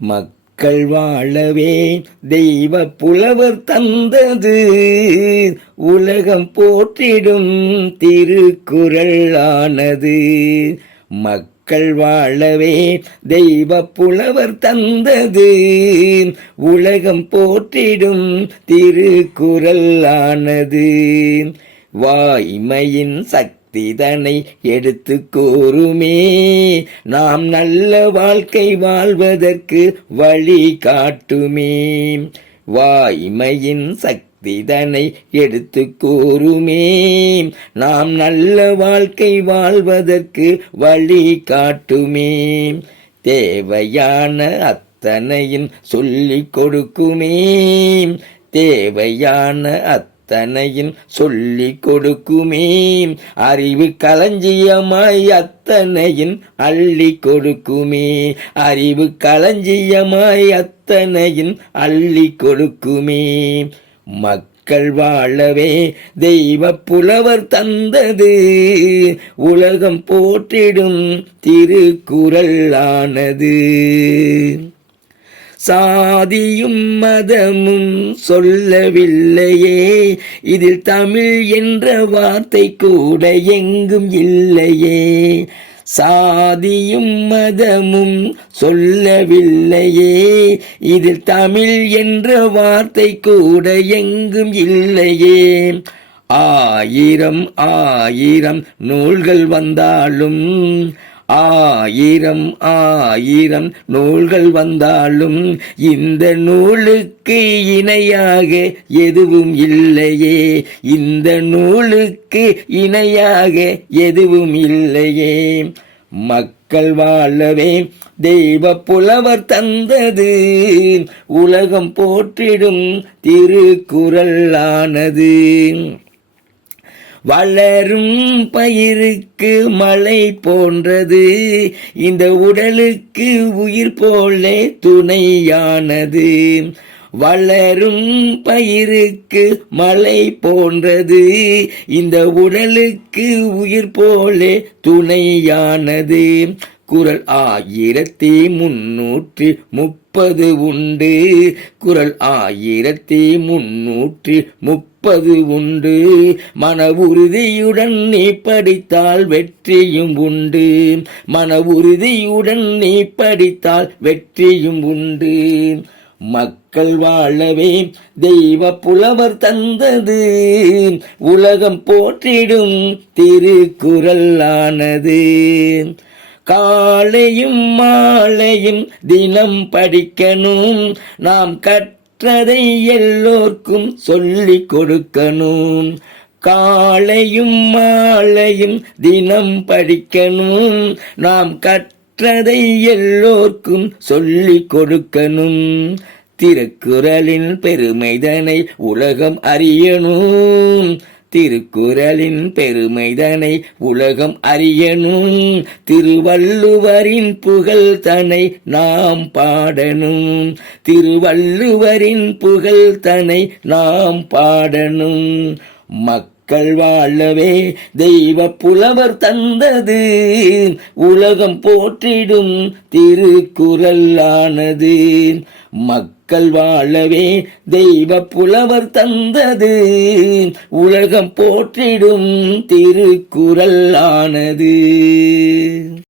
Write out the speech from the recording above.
மக்கள் வாழவே தெய்வ புலவர் தந்தது. உலகம் போற்றிடும் திருக்குறள் ஆனது மக்கள் வாழவே தெய்வ புலவர் தந்தது. உலகம் போற்றிடும் திருக்குறள் ஆனது வாய்மையின் சக்திதனை எடுத்து கூறுமே. நாம் நல்ல வாழ்க்கை வாழ்வதற்கு வழி காட்டுமே. வாய்மையின் சக்திதனை எடுத்து கூறுமே. நாம் நல்ல வாழ்க்கை வாழ்வதற்கு வழி காட்டுமே. தேவையான அத்தனையும் சொல்லிக் கொடுக்குமே. தேவையான அத்தனையும் சொல்லி கொடுக்குமே. அறிவு களஞ்சியமாய் அத்தனையும் அள்ளி கொடுக்குமே. அறிவு களஞ்சியமாய் அத்தனையும் அள்ளி கொடுக்குமே. மக்கள் வாழவே தெய்வ புலவர் தந்தது. உலகம் போற்றிடும் திருக்குறள் ஆனது. சாதியும் மதமும் சொல்லவில்லையே. இதில் தமிழ் என்ற வார்த்தை கூட எங்கும் இல்லையே. சாதியும் மதமும் சொல்லவில்லையே. இதில் தமிழ் என்ற வார்த்தை கூட எங்கும் இல்லையே. ஆயிரம் ஆயிரம் நூல்கள் வந்தாலும் ஆயிரம் ஆயிரம் நூல்கள் வந்தாலும் இந்த நூலுக்கு இணையாக எதுவும் இல்லையே. இந்த நூலுக்கு இணையாக எதுவும் இல்லையே. மக்கள் வாழவே தெய்வ புலவர் தந்தது. உலகம் போற்றிடும் திருக்குறள் ஆனது. வளரும் பயிருக்கு மழை போன்றது. இந்த உடலுக்கு உயிர் போலே துணையானது. வளரும் பயிருக்கு மழை போன்றது. இந்த உடலுக்கு உயிர் போலே துணையானது. குரல் ஆயிரத்தி முன்னூற்றி முப்பது முப்பது உண்டு. குரல் ஆயிரத்தி முன்னூற்றி முப்பது உண்டு. மன உறுதியுடன் நீ படித்தால் வெற்றியும் உண்டு. மன உறுதியுடன் நீ படித்தால் வெற்றியும் உண்டு. மக்கள் வாழவே தெய்வ புலவர் தந்தது. உலகம் போற்றிடும் திருக்குறள் ஆனது காலையும் மாலையும் தினம் படிக்கணும். நாம் கற்றதை எல்லோர்க்கும் சொல்லிக் கொடுக்கணும். காலையும் மாலையும் தினம் படிக்கணும். நாம் கற்றதை எல்லோர்க்கும் சொல்லிக் கொடுக்கணும். திருக்குறளின் பெருமைதனை உலகம் அறியணும். திருக்குறளின் பெருமைதனை உலகம் அறியணும். திருவள்ளுவரின் புகழ் தனை நாம் பாடணும். திருவள்ளுவரின் புகழ் தனை நாம் பாடணும். மக்கள் வாழவே தெய்வ புலவர் தந்தது. உலகம் போற்றிடும் திருக்குறளானது. மக்கள் வாழவே தெய்வ புலவர் தந்தது. உலகம் போற்றிடும் திருக்குறள் ஆனது